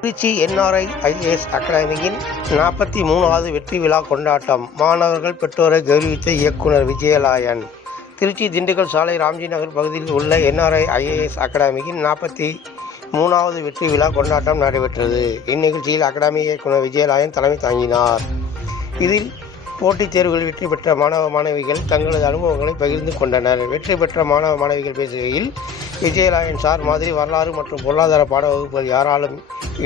Trichy NRI IAS அகாடமியின் 43வது வெற்றி விழா கொண்டாட்டம். மாணவர்கள் பெற்றோரை கௌரவித்த இயக்குனர் விஜயலாயன். திருச்சி திண்டுக்கல் சாலை ராம்ஜி நகர் பகுதியில் உள்ள என்ஆர்ஐ ஐஏஎஸ் அகாடமியின் 43வது வெற்றி விழா கொண்டாட்டம் நடைபெற்றது. இந்நிகழ்ச்சியில் அகாடமி இயக்குனர் விஜயலாயன் தலைமை தாங்கினார். இதில் போட்டித் தேர்வுகளில் வெற்றி பெற்ற மாணவ மாணவிகள் தங்களது அனுபவங்களை பகிர்ந்து கொண்டனர். வெற்றி பெற்ற மாணவ மாணவிகள் பேசுகையில், விஜயலாயன் சார் மாதிரி வரலாறு மற்றும் பொருளாதார பாட வகுப்புகள் யாராலும்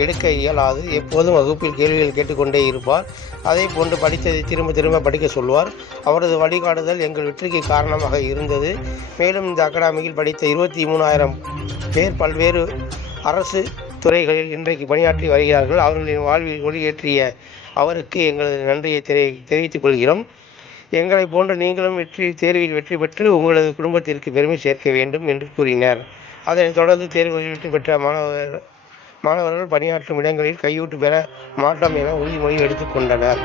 எடுக்க இயலாது. எப்போதும் வகுப்பில் கேள்விகள் கேட்டுக்கொண்டே இருப்பார். அதே போன்று படித்ததை திரும்ப திரும்ப படிக்க சொல்வார். அவரது வழிகாட்டுதல் எங்கள் வெற்றிக்கு காரணமாக இருந்தது. மேலும் இந்த அகாடமியில் படித்த 23,000 பேர் பல்வேறு அரசு துறைகளில் இன்றைக்கு பணியாற்றி வருகிறார்கள். அவர்களின் வாழ்வில் ஒளியேற்றிய அவருக்கு எங்களது நன்றியை தெரிவித்துக் கொள்கிறோம். எங்களை போன்ற நீங்களும் தேர்வில் வெற்றி பெற்று உங்களது குடும்பத்திற்கு பெருமை சேர்க்க வேண்டும் என்று கூறினர். அதனைத் தொடர்ந்து தேர்வுகளில் வெற்றி பெற்ற மாணவர்கள் பணியாற்றும் இடங்களில் கையூட்டு பெற மாட்டோம் என உறுதிமொழி எடுத்துக் கொண்டனர்.